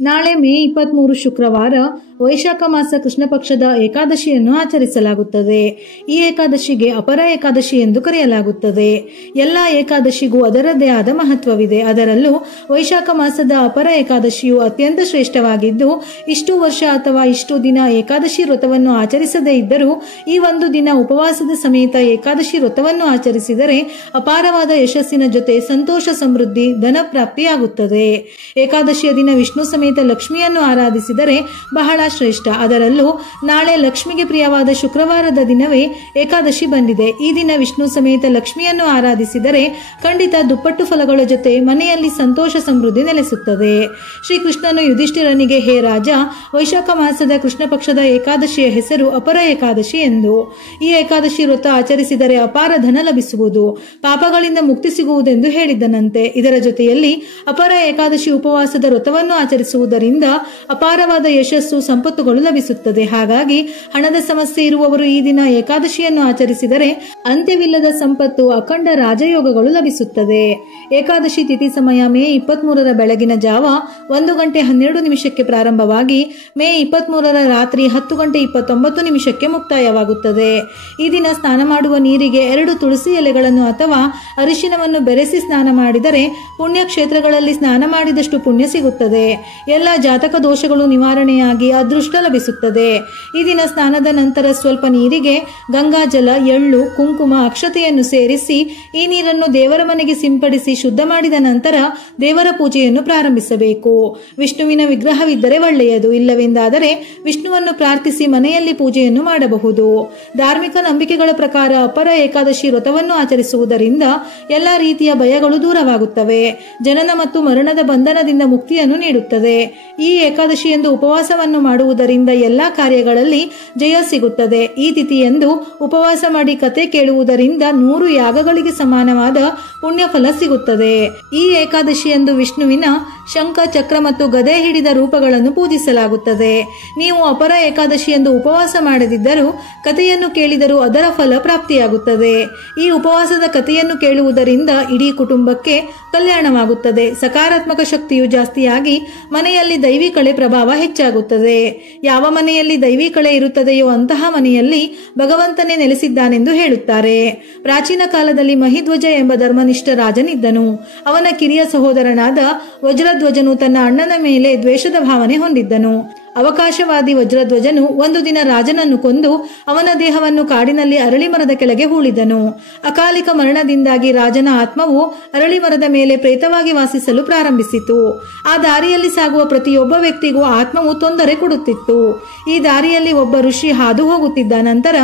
ನಾಳೆ ಮೇ 23 ಶುಕ್ರವಾರ ವೈಶಾಖ ಮಾಸ ಕೃಷ್ಣ ಪಕ್ಷದ ಏಕಾದಶಿಯನ್ನು ಆಚರಿಸಲಾಗುತ್ತದೆ. ಈ ಏಕಾದಶಿಗೆ ಅಪರ ಏಕಾದಶಿ ಎಂದು ಕರೆಯಲಾಗುತ್ತದೆ. ಎಲ್ಲ ಏಕಾದಶಿಗೂ ಅದರದ್ದೇ ಆದ ಮಹತ್ವವಿದೆ. ಅದರಲ್ಲೂ ವೈಶಾಖ ಮಾಸದ ಅಪರ ಏಕಾದಶಿಯು ಅತ್ಯಂತ ಶ್ರೇಷ್ಠವಾಗಿದ್ದು, ಇಷ್ಟು ವರ್ಷ ಅಥವಾ ಇಷ್ಟು ದಿನ ಏಕಾದಶಿ ವ್ರತವನ್ನು ಆಚರಿಸದೇ ಇದ್ದರೂ ಈ ಒಂದು ದಿನ ಉಪವಾಸದ ಸಮೇತ ಏಕಾದಶಿ ವ್ರತವನ್ನು ಆಚರಿಸಿದರೆ ಅಪಾರವಾದ ಯಶಸ್ಸಿನ ಜೊತೆ ಸಂತೋಷ, ಸಮೃದ್ಧಿ, ಧನ ಪ್ರಾಪ್ತಿಯಾಗುತ್ತದೆ. ಏಕಾದಶಿಯ ದಿನ ವಿಷ್ಣು ಸಮೇತ ಲಕ್ಷ್ಮಿಯನ್ನು ಆರಾಧಿಸಿದರೆ ಬಹಳ ಶ್ರೇಷ್ಠ. ಅದರಲ್ಲೂ ನಾಳೆ ಲಕ್ಷ್ಮಿಗೆ ಪ್ರಿಯವಾದ ಶುಕ್ರವಾರದ ದಿನವೇ ಏಕಾದಶಿ ಬಂದಿದೆ. ಈ ದಿನ ವಿಷ್ಣು ಸಮೇತ ಲಕ್ಷ್ಮಿಯನ್ನು ಆರಾಧಿಸಿದರೆ ಖಂಡಿತ ದುಪ್ಪಟ್ಟು ಫಲಗಳ ಜೊತೆ ಮನೆಯಲ್ಲಿ ಸಂತೋಷ, ಸಮೃದ್ಧಿ ನೆಲೆಸುತ್ತದೆ. ಶ್ರೀಕೃಷ್ಣನು ಯುಧಿಷ್ಠಿರನಿಗೆ, ಹೇ ರಾಜ, ವೈಶಾಖ ಮಾಸದ ಕೃಷ್ಣ ಪಕ್ಷದ ಏಕಾದಶಿಯ ಹೆಸರು ಅಪರ ಏಕಾದಶಿ ಎಂದು. ಈ ಏಕಾದಶಿ ವ್ರತ ಆಚರಿಸಿದರೆ ಅಪಾರ ಧನ ಲಭಿಸುವುದು, ಪಾಪಗಳಿಂದ ಮುಕ್ತಿ ಸಿಗುವುದೆಂದು ಹೇಳಿದ್ದನಂತೆ. ಇದರ ಜೊತೆಯಲ್ಲಿ ಅಪರ ಏಕಾದಶಿ ಉಪವಾಸದ ವ್ರತವನ್ನು ಆಚರಿಸುವುದರಿಂದ ಅಪಾರವಾದ ಯಶಸ್ಸು, ಸಂಪತ್ತುಗಳು ಲಭಿಸುತ್ತದೆ. ಹಾಗಾಗಿ ಹಣದ ಸಮಸ್ಯೆ ಇರುವವರು ಈ ದಿನ ಏಕಾದಶಿಯನ್ನು ಆಚರಿಸಿದರೆ ಅಂತ್ಯವಿಲ್ಲದ ಸಂಪತ್ತು, ಅಖಂಡ ರಾಜಯೋಗಗಳು ಲಭಿಸುತ್ತದೆ. ಏಕಾದಶಿ ತಿಥಿ ಸಮಯ ಮೇ 23ರ ಬೆಳಗಿನ ಜಾವ 1:12 ಪ್ರಾರಂಭವಾಗಿ ಮೇ 23ರ ರಾತ್ರಿ 10:29 ಮುಕ್ತಾಯವಾಗುತ್ತದೆ. ಈ ದಿನ ಸ್ನಾನ ಮಾಡುವ ನೀರಿಗೆ 2 ತುಳಸಿ ಎಲೆಗಳನ್ನು ಅಥವಾ ಅರಿಶಿನವನ್ನು ಬೆರೆಸಿ ಸ್ನಾನ ಮಾಡಿದರೆ ಪುಣ್ಯಕ್ಷೇತ್ರಗಳಲ್ಲಿ ಸ್ನಾನ ಮಾಡಿದಷ್ಟು ಪುಣ್ಯ ಸಿಗುತ್ತದೆ. ಎಲ್ಲ ಜಾತಕ ದೋಷಗಳು ನಿವಾರಣೆಯಾಗಿ ಅದೃಷ್ಟ ಲಭಿಸುತ್ತದೆ. ಈ ದಿನ ಸ್ನಾನದ ನಂತರ ಸ್ವಲ್ಪ ನೀರಿಗೆ ಗಂಗಾಜಲ, ಎಳ್ಳು, ಕುಂಕುಮ, ಅಕ್ಷತೆಯನ್ನು ಸೇರಿಸಿ ಈ ನೀರನ್ನು ದೇವರ ಮನೆಗೆ ಸಿಂಪಡಿಸಿ ಶುದ್ಧ ಮಾಡಿದ ನಂತರ ದೇವರ ಪೂಜೆಯನ್ನು ಪ್ರಾರಂಭಿಸಬೇಕು. ವಿಷ್ಣುವಿನ ವಿಗ್ರಹವಿದ್ದರೆ ಒಳ್ಳೆಯದು. ಇಲ್ಲವೆಂದಾದರೆ ವಿಷ್ಣುವನ್ನು ಪ್ರಾರ್ಥಿಸಿ ಮನೆಯಲ್ಲಿ ಪೂಜೆಯನ್ನು ಮಾಡಬಹುದು. ಧಾರ್ಮಿಕ ನಂಬಿಕೆಗಳ ಪ್ರಕಾರ ಅಪರ ಏಕಾದಶಿ ವ್ರತವನ್ನು ಆಚರಿಸುವುದರಿಂದ ಎಲ್ಲ ರೀತಿಯ ಭಯಗಳು ದೂರವಾಗುತ್ತವೆ. ಜನನ ಮತ್ತು ಮರಣದ ಬಂಧನದಿಂದ ಮುಕ್ತಿಯನ್ನು ನೀಡುತ್ತದೆ. ಈ ಏಕಾದಶಿಯಂದು ಉಪವಾಸವನ್ನು ಮಾಡುವುದರಿಂದ ಎಲ್ಲಾ ಕಾರ್ಯಗಳಲ್ಲಿ ಜಯ ಸಿಗುತ್ತದೆ. ಈ ತಿಥಿಯಂದು ಉಪವಾಸ ಮಾಡಿ ಕತೆ ಕೇಳುವುದರಿಂದ 100 ಯಾಗಗಳಿಗೆ ಸಮಾನವಾದ ಪುಣ್ಯ ಫಲ ಸಿಗುತ್ತದೆ. ಈ ಏಕಾದಶಿಯಂದು ವಿಷ್ಣುವಿನ ಶಂಖ, ಚಕ್ರ ಮತ್ತು ಗದೆ ಹಿಡಿದ ರೂಪಗಳನ್ನು ಪೂಜಿಸಲಾಗುತ್ತದೆ. ನೀವು ಅಪರ ಏಕಾದಶಿಯಂದು ಉಪವಾಸ ಮಾಡದಿದ್ದರೂ ಕಥೆಯನ್ನು ಕೇಳಿದರೂ ಅದರ ಫಲ ಪ್ರಾಪ್ತಿಯಾಗುತ್ತದೆ. ಈ ಉಪವಾಸದ ಕಥೆಯನ್ನು ಕೇಳುವುದರಿಂದ ಇಡೀ ಕುಟುಂಬಕ್ಕೆ ಕಲ್ಯಾಣವಾಗುತ್ತದೆ. ಸಕಾರಾತ್ಮಕ ಶಕ್ತಿಯು ಜಾಸ್ತಿಯಾಗಿ ಮನೆಯಲ್ಲಿ ದೈವಿ ಕಳೆ ಪ್ರಭಾವ ಹೆಚ್ಚಾಗುತ್ತದೆ. ಯಾವ ಮನೆಯಲ್ಲಿ ದೈವಿ ಕಳೆ ಇರುತ್ತದೆಯೋ ಅಂತಹ ಮನೆಯಲ್ಲಿ ಭಗವಂತನೇ ನೆಲೆಸಿದ್ದಾನೆಂದು ಹೇಳುತ್ತಾರೆ. ಪ್ರಾಚೀನ ಕಾಲದಲ್ಲಿ ಮಹಿಧ್ವಜ ಎಂಬ ಧರ್ಮನಿಷ್ಠ ರಾಜನಿದ್ದನು. ಅವನ ಕಿರಿಯ ಸಹೋದರನಾದ ವಜ್ರಧ್ವಜನು ತನ್ನ ಅಣ್ಣನ ಮೇಲೆ ದ್ವೇಷದ ಭಾವನೆ ಹೊಂದಿದ್ದನು. ಅವಕಾಶವಾದಿ ವಜ್ರಧ್ವಜನು ಒಂದು ದಿನ ರಾಜನನ್ನು ಕೊಂದು ಅವನ ದೇಹವನ್ನು ಕಾಡಿನಲ್ಲಿ ಅರಳಿ ಮರದ ಕೆಳಗೆ ಹೂಳಿದನು. ಅಕಾಲಿಕ ಮರಣದಿಂದಾಗಿ ರಾಜನ ಆತ್ಮವು ಅರಳಿ ಮರದ ಮೇಲೆ ಪ್ರೇತವಾಗಿ ವಾಸಿಸಲು ಪ್ರಾರಂಭಿಸಿತು. ಆ ದಾರಿಯಲ್ಲಿ ಸಾಗುವ ಪ್ರತಿಯೊಬ್ಬ ವ್ಯಕ್ತಿಗೂ ಆತ್ಮವು ತೊಂದರೆ ಕೊಡುತ್ತಿತ್ತು. ಈ ದಾರಿಯಲ್ಲಿ ಒಬ್ಬ ಋಷಿ ಹಾದು ಹೋಗುತ್ತಿದ್ದ. ನಂತರ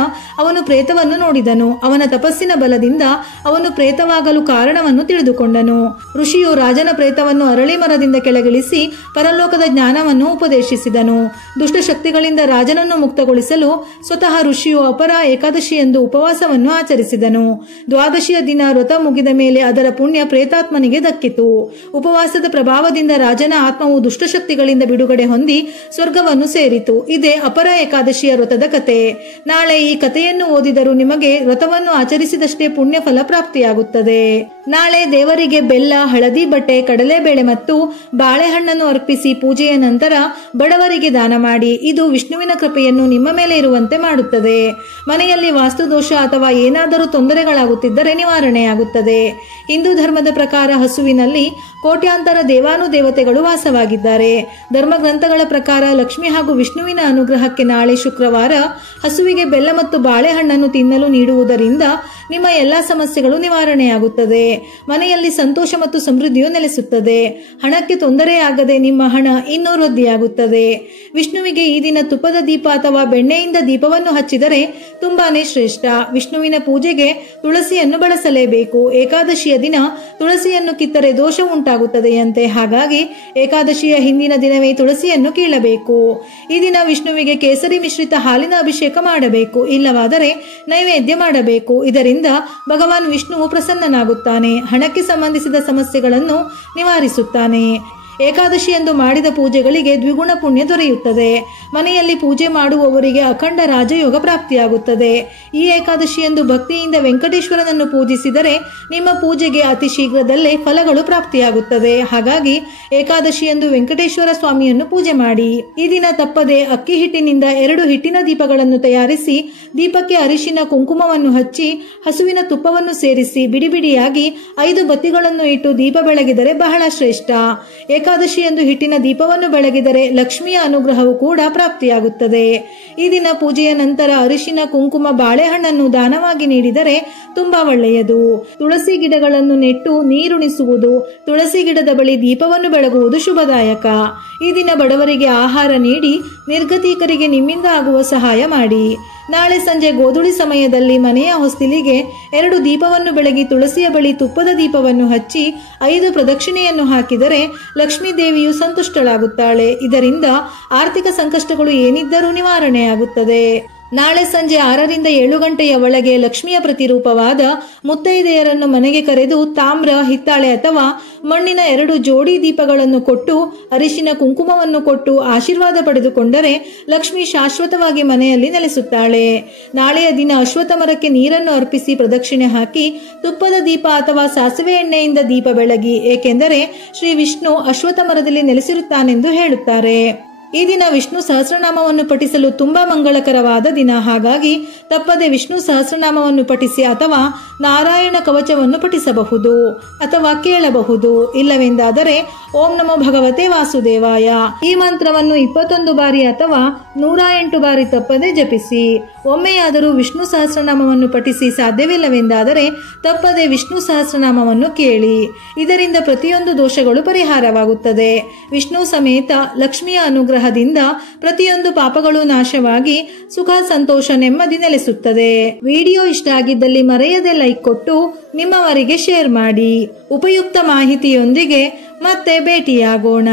ಅವನು ಪ್ರೇತವನ್ನು ನೋಡಿದನು. ಅವನ ತಪಸ್ಸಿನ ಬಲದಿಂದ ಅವನು ಪ್ರೇತವಾಗಲು ಕಾರಣವನ್ನು ತಿಳಿದುಕೊಂಡನು. ಋಷಿಯು ರಾಜನ ಪ್ರೇತವನ್ನು ಅರಳಿ ಮರದಿಂದ ಕೆಳಗಿಳಿಸಿ ಪರಲೋಕದ ಜ್ಞಾನವನ್ನು ಉಪದೇಶಿಸಿದನು. ದುಷ್ಟಶಕ್ತಿಗಳಿಂದ ರಾಜನನ್ನು ಮುಕ್ತಗೊಳಿಸಲು ಸ್ವತಃ ಋಷಿಯು ಅಪರ ಏಕಾದಶಿಯಂದು ಉಪವಾಸವನ್ನು ಆಚರಿಸಿದನು. ದ್ವಾದಶಿಯ ದಿನ ವ್ರತ ಮುಗಿದ ಮೇಲೆ ಅದರ ಪುಣ್ಯ ಪ್ರೇತಾತ್ಮನಿಗೆ ದಕ್ಕಿತು. ಉಪವಾಸದ ಪ್ರಭಾವದಿಂದ ರಾಜನ ಆತ್ಮವು ದುಷ್ಟಶಕ್ತಿಗಳಿಂದ ಬಿಡುಗಡೆ ಹೊಂದಿ ಸ್ವರ್ಗವನ್ನು ಸೇರಿತು. ಇದೇ ಅಪರ ಏಕಾದಶಿಯ ವ್ರತದ ಕತೆ. ನಾಳೆ ಈ ಕಥೆಯನ್ನು ಓದಿದರೂ ನಿಮಗೆ ವ್ರತವನ್ನು ಆಚರಿಸಿದಷ್ಟೇ ಪುಣ್ಯ ಫಲ ಪ್ರಾಪ್ತಿಯಾಗುತ್ತದೆ. ನಾಳೆ ದೇವರಿಗೆ ಬೆಲ್ಲ, ಹಳದಿ ಬಟ್ಟೆ, ಕಡಲೆಬೇಳೆ ಮತ್ತು ಬಾಳೆಹಣ್ಣನ್ನು ಅರ್ಪಿಸಿ ಪೂಜೆಯ ನಂತರ ಬಡವರಿಗೆ ದಾನ ಮಾಡಿ. ಇದು ವಿಷ್ಣುವಿನ ಕೃಪೆಯನ್ನು ನಿಮ್ಮ ಮೇಲೆ ಇರುವಂತೆ ಮಾಡುತ್ತದೆ. ಮನೆಯಲ್ಲಿ ವಾಸ್ತುದೋಷ ಅಥವಾ ಏನಾದರೂ ತೊಂದರೆಗಳಾಗುತ್ತಿದ್ದರೆ ನಿವಾರಣೆಯಾಗುತ್ತದೆ. ಹಿಂದೂ ಧರ್ಮದ ಪ್ರಕಾರ ಹಸುವಿನಲ್ಲಿ ಕೋಟ್ಯಾಂತರ ದೇವಾನುದೇವತೆಗಳು ವಾಸವಾಗಿದ್ದಾರೆ. ಧರ್ಮಗ್ರಂಥಗಳ ಪ್ರಕಾರ ಲಕ್ಷ್ಮಿ ಹಾಗೂ ವಿಷ್ಣುವಿನ ಅನುಗ್ರಹಕ್ಕೆ ನಾಳೆ ಶುಕ್ರವಾರ ಹಸುವಿಗೆ ಬೆಲ್ಲ ಮತ್ತು ಬಾಳೆಹಣ್ಣನ್ನು ತಿನ್ನಲು ನೀಡುವುದರಿಂದ ನಿಮ್ಮ ಎಲ್ಲಾ ಸಮಸ್ಯೆಗಳು ನಿವಾರಣೆಯಾಗುತ್ತದೆ. ಮನೆಯಲ್ಲಿ ಸಂತೋಷ ಮತ್ತು ಸಮೃದ್ಧಿಯು ನೆಲೆಸುತ್ತದೆ. ಹಣಕ್ಕೆ ತೊಂದರೆಯಾಗದೆ ನಿಮ್ಮ ಹಣ ಇನ್ನೂ ವೃದ್ಧಿಯಾಗುತ್ತದೆ. ವಿಷ್ಣುವಿಗೆ ಈ ದಿನ ತುಪ್ಪದ ದೀಪ ಅಥವಾ ಬೆಣ್ಣೆಯಿಂದ ದೀಪವನ್ನು ಹಚ್ಚಿದರೆ ತುಂಬಾನೇ ಶ್ರೇಷ್ಠ. ವಿಷ್ಣುವಿನ ಪೂಜೆಗೆ ತುಳಸಿಯನ್ನು ಬಳಸಲೇಬೇಕು. ಏಕಾದಶಿಯ ದಿನ ತುಳಸಿಯನ್ನು ಕಿತ್ತರೆ ದೋಷ ಉಂಟಾಗುತ್ತದೆಯಂತೆ. ಹಾಗಾಗಿ ಏಕಾದಶಿಯ ಹಿಂದಿನ ದಿನವೇ ತುಳಸಿಯನ್ನು ಕೀಳಬೇಕು. ಈ ದಿನ ವಿಷ್ಣುವಿಗೆ ಕೇಸರಿ ಮಿಶ್ರಿತ ಹಾಲಿನ ಅಭಿಷೇಕ ಮಾಡಬೇಕು. ಇಲ್ಲವಾದರೆ ನೈವೇದ್ಯ ಮಾಡಬೇಕು. ಇದರಿಂದ ಭಗವಾನ್ ವಿಷ್ಣುವು ಪ್ರಸನ್ನನಾಗುತ್ತಾನೆ. ಹಣಕ್ಕೆ ಸಂಬಂಧಿಸಿದ ಸಮಸ್ಯೆಗಳನ್ನು ನಿವಾರಿಸುತ್ತಾನೆ. ಏಕಾದಶಿಯಂದು ಮಾಡಿದ ಪೂಜೆಗಳಿಗೆ ದ್ವಿಗುಣ ಪುಣ್ಯ ದೊರೆಯುತ್ತದೆ. ಮನೆಯಲ್ಲಿ ಪೂಜೆ ಮಾಡುವವರಿಗೆ ಅಖಂಡ ರಾಜಯೋಗ ಪ್ರಾಪ್ತಿಯಾಗುತ್ತದೆ. ಈ ಏಕಾದಶಿಯಂದು ಭಕ್ತಿಯಿಂದ ವೆಂಕಟೇಶ್ವರನನ್ನು ಪೂಜಿಸಿದರೆ ನಿಮ್ಮ ಪೂಜೆಗೆ ಅತಿ ಶೀಘ್ರದಲ್ಲೇ ಫಲಗಳು ಪ್ರಾಪ್ತಿಯಾಗುತ್ತದೆ. ಹಾಗಾಗಿ ಏಕಾದಶಿಯಂದು ವೆಂಕಟೇಶ್ವರ ಸ್ವಾಮಿಯನ್ನು ಪೂಜೆ ಮಾಡಿ. ಈ ದಿನ ತಪ್ಪದೆ ಅಕ್ಕಿ ಹಿಟ್ಟಿನಿಂದ 2 ಹಿಟ್ಟಿನ ದೀಪಗಳನ್ನು ತಯಾರಿಸಿ ದೀಪಕ್ಕೆ ಅರಿಶಿನ ಕುಂಕುಮವನ್ನು ಹಚ್ಚಿ ಹಸುವಿನ ತುಪ್ಪವನ್ನು ಸೇರಿಸಿ ಬಿಡಿ ಬಿಡಿಯಾಗಿ 5 ಬತ್ತಿಗಳನ್ನು ಇಟ್ಟು ದೀಪ ಬೆಳಗಿದರೆ ಬಹಳ ಶ್ರೇಷ್ಠ. ಏಕಾದಶಿಯಂದು ಹಿಟ್ಟಿನ ದೀಪವನ್ನು ಬೆಳಗಿದರೆ ಲಕ್ಷ್ಮಿಯ ಅನುಗ್ರಹವು ಕೂಡ ಪ್ರಾಪ್ತಿಯಾಗುತ್ತದೆ. ಈ ದಿನ ಪೂಜೆಯ ನಂತರ ಅರಿಶಿನ ಕುಂಕುಮ ಬಾಳೆಹಣ್ಣನ್ನು ದಾನವಾಗಿ ನೀಡಿದರೆ ತುಂಬಾ ಒಳ್ಳೆಯದು. ತುಳಸಿ ಗಿಡಗಳನ್ನು ನೆಟ್ಟು ನೀರುಣಿಸುವುದು, ತುಳಸಿ ಗಿಡದ ಬಳಿ ದೀಪವನ್ನು ಬೆಳಗುವುದು ಶುಭದಾಯಕ. ಈ ದಿನ ಬಡವರಿಗೆ ಆಹಾರ ನೀಡಿ ನಿರ್ಗತಿಕರಿಗೆ ನಿಮ್ಮಿಂದ ಆಗುವ ಸಹಾಯ ಮಾಡಿ. ನಾಳೆ ಸಂಜೆ ಗೋಧುಳಿ ಸಮಯದಲ್ಲಿ ಮನೆಯ ಹೊಸ್ತಿಲಿಗೆ 2 ದೀಪವನ್ನು ಬೆಳಗಿ ತುಳಸಿಯ ಬಳಿ ತುಪ್ಪದ ದೀಪವನ್ನು ಹಚ್ಚಿ 5 ಪ್ರದಕ್ಷಿಣೆಯನ್ನು ಹಾಕಿದರೆ ಲಕ್ಷ್ಮೀ ದೇವಿಯು ಸಂತುಷ್ಟಳಾಗುತ್ತಾಳೆ. ಇದರಿಂದ ಆರ್ಥಿಕ ಸಂಕಷ್ಟಗಳು ಏನಿದ್ದರೂ ನಿವಾರಣೆಯಾಗುತ್ತದೆ. ನಾಳೆ ಸಂಜೆ 6 ರಿಂದ 7 ಗಂಟೆಯ ಒಳಗೆ ಲಕ್ಷ್ಮಿಯ ಪ್ರತಿರೂಪವಾದ ಮುತ್ತೈದೆಯರನ್ನು ಮನೆಗೆ ಕರೆದು ತಾಮ್ರ, ಹಿತ್ತಾಳೆ ಅಥವಾ ಮಣ್ಣಿನ 2 ಜೋಡಿ ದೀಪಗಳನ್ನು ಕೊಟ್ಟು ಅರಿಶಿನ ಕುಂಕುಮವನ್ನು ಕೊಟ್ಟು ಆಶೀರ್ವಾದ ಪಡೆದುಕೊಂಡರೆ ಲಕ್ಷ್ಮಿ ಶಾಶ್ವತವಾಗಿ ಮನೆಯಲ್ಲಿ ನೆಲೆಸುತ್ತಾಳೆ. ನಾಳೆಯ ದಿನ ಅಶ್ವತ್ಥ ಮರಕ್ಕೆ ನೀರನ್ನು ಅರ್ಪಿಸಿ ಪ್ರದಕ್ಷಿಣೆ ಹಾಕಿ ತುಪ್ಪದ ದೀಪ ಅಥವಾ ಸಾಸಿವೆ ಎಣ್ಣೆಯಿಂದ ದೀಪ ಬೆಳಗಿ. ಏಕೆಂದರೆ ಶ್ರೀ ವಿಷ್ಣು ಅಶ್ವತ್ಥ ಮರದಲ್ಲಿ ನೆಲೆಸಿರುತ್ತಾನೆಂದು ಹೇಳುತ್ತಾರೆ. ಈ ದಿನ ವಿಷ್ಣು ಸಹಸ್ರನಾಮವನ್ನು ಪಠಿಸಲು ತುಂಬಾ ಮಂಗಳಕರವಾದ ದಿನ. ಹಾಗಾಗಿ ತಪ್ಪದೆ ವಿಷ್ಣು ಸಹಸ್ರನಾಮವನ್ನು ಪಠಿಸಿ ಅಥವಾ ನಾರಾಯಣ ಕವಚವನ್ನು ಪಠಿಸಬಹುದು ಅಥವಾ ಕೇಳಬಹುದು. ಇಲ್ಲವೆಂದಾದರೆ ಓಂ ನಮೋ ಭಗವತೆ ವಾಸುದೇವಾಯ ಈ ಮಂತ್ರವನ್ನು 21 ಬಾರಿ ಅಥವಾ 108 ಬಾರಿ ತಪ್ಪದೆ ಜಪಿಸಿ. ಒಮ್ಮೆಯಾದರೂ ವಿಷ್ಣು ಸಹಸ್ರನಾಮವನ್ನು ಪಠಿಸಿ ಸಾಧ್ಯವಿಲ್ಲವೆಂದಾದರೆ ತಪ್ಪದೆ ವಿಷ್ಣು ಸಹಸ್ರನಾಮವನ್ನು ಕೇಳಿ. ಇದರಿಂದ ಪ್ರತಿಯೊಂದು ದೋಷಗಳು ಪರಿಹಾರವಾಗುತ್ತದೆ. ವಿಷ್ಣು ಸಮೇತ ಲಕ್ಷ್ಮಿಯ ಅನುಗ್ರಹದಿಂದ ಪ್ರತಿಯೊಂದು ಪಾಪಗಳು ನಾಶವಾಗಿ ಸುಖ, ಸಂತೋಷ, ನೆಮ್ಮದಿ ನೆಲೆಸುತ್ತದೆ. ವಿಡಿಯೋ ಇಷ್ಟ ಆಗಿದ್ದಲ್ಲಿ ಮರೆಯದೆ ಲೈಕ್ ಕೊಟ್ಟು ನಿಮ್ಮವರಿಗೆ ಶೇರ್ ಮಾಡಿ. ಉಪಯುಕ್ತ ಮಾಹಿತಿಯೊಂದಿಗೆ ಮತ್ತೆ ಭೇಟಿಯಾಗೋಣ.